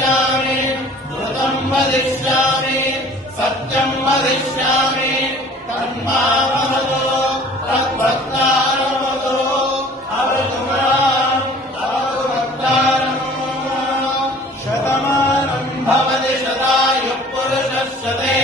वदिष्यामि धृतं वदिष्यामि सत्यं वदिष्यामि तन्मामवतु तद्वक्तारमवतु अवतु माम् अवतु वक्तारम् शतमानं भवति शतायुः पुरुषः शतेन्द्रिये